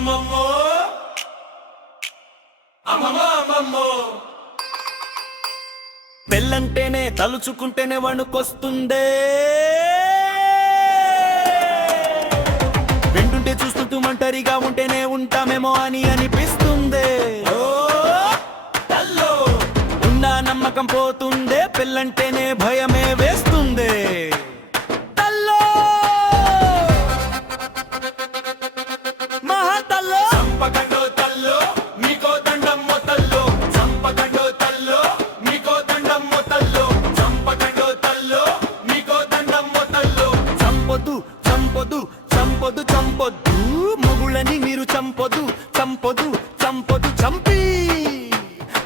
అమ్మమ్మో అమ్మమ్మో పెళ్ళంటేనే తలుచుకుంటేనే వణుకొస్తుందే వెంటుంటే చూస్తుంటూ ఒంటరిగా ఉంటేనే ఉంటామేమో అని అనిపిస్తుందే ఉన్న నమ్మకం పోతుందే పెళ్ళంటేనే భయమే వేస్తుందే చంపొద్దు చంపొద్దు మొగుళ్ళని మీరు చంపొద్దు చంపొద్దు చంపొద్దు చంపి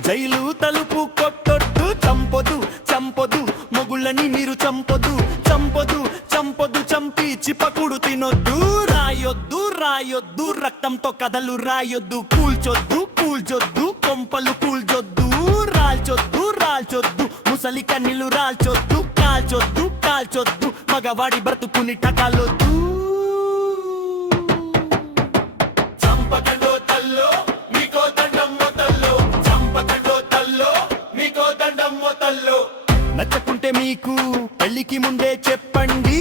జైలు తలుపు కొట్టొద్దు చంపొద్దు చంపొద్దు మొగుళ్ళని మీరు చంపొద్దు చంపొద్దు చంపొద్దు చంపి చిపకుడు తినొద్దు రాయొద్దు రాయొద్దు రక్తంతో కథలు రాయొద్దు కూల్చొద్దు కూల్చొద్దు కొంపలు కూల్చొద్దు రాల్చొద్దు రాల్చొద్దు ముసలి కన్నీళ్లు రాల్చొద్దు కాల్చొద్దు కాల్చొద్దు మగవాడి బ్రతుకుని టకాలొద్దు నచ్చకుంటే మీకు పెళ్లికి ముందే చెప్పండి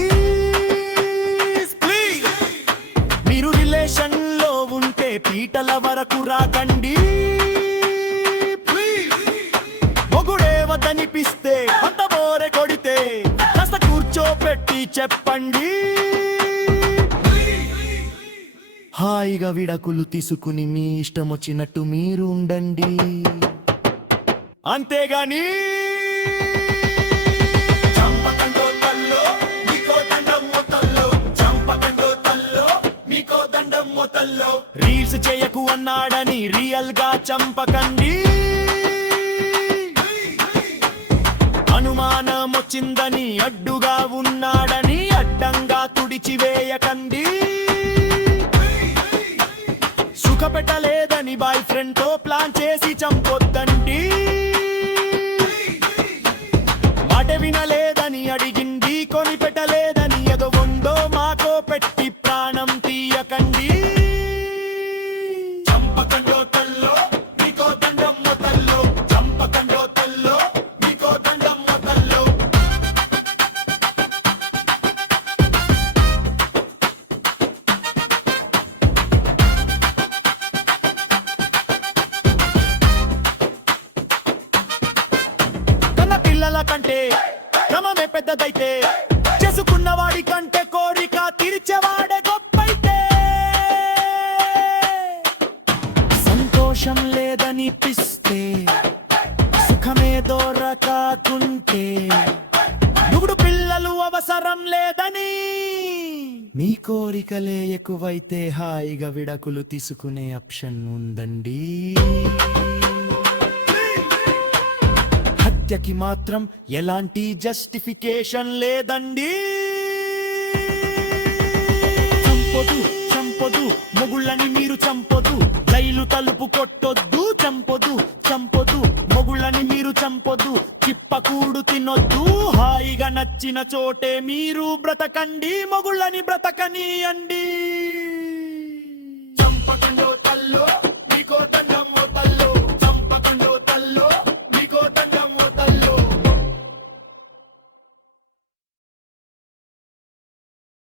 మీరు రిలేషన్ లో ఉంటే పీటల వరకు రాకండి మొగుడే వద్దనిపిస్తే అంత బోరె కొడితే కాస్త కూర్చోపెట్టి చెప్పండి హాయిగా విడాకులు తీసుకుని మీ ఇష్టం వచ్చినట్టు మీరు ఉండండి అంతేగాని రీల్స్ చేయకు అన్నాడని రియల్ గా చంపకండి అనుమానం వచ్చిందని అడ్డుగా ఉన్నాడని అడ్డంగా తుడిచివేయకండి సుఖపెట్టలేదని బాయ్ ఫ్రెండ్ తో ప్లాన్ చేసి చంపొద్దండి మాట వినలేదని అడిగింది కొని పెట్టలేదని ఎదవొందో మాకో పెట్టి ప్రాణం తీయకండి కంటే క్రమమే పెద్దదైతే చేసుకున్నవాడి కంటే కోరిక తీర్చేవాడే గొప్పైతే సంతోషం లేదనిపిస్తే సుఖమే దొరకకుంటే నుగుడు పిల్లలు అవసరం లేదని మీ కోరికలే ఎక్కువైతే హాయిగా విడాకులు తీసుకునే ఆప్షన్ ఉందండి హత్యకి మాత్రం ఎలాంటి జస్టిఫికేషన్ లేదండి చంపొద్దు చంపొద్దు మొగుళ్ళని మీరు చంపొద్దు జైలు తలుపు కొట్టొద్దు చంపొద్దు చంపొద్దు మొగుళ్ళని మీరు చంపొద్దు చిప్పకూడు తినొద్దు హాయిగా నచ్చిన చోటే మీరు బ్రతకండి మొగుళ్ళని బ్రతకనీయండి చంపకండో తల్లో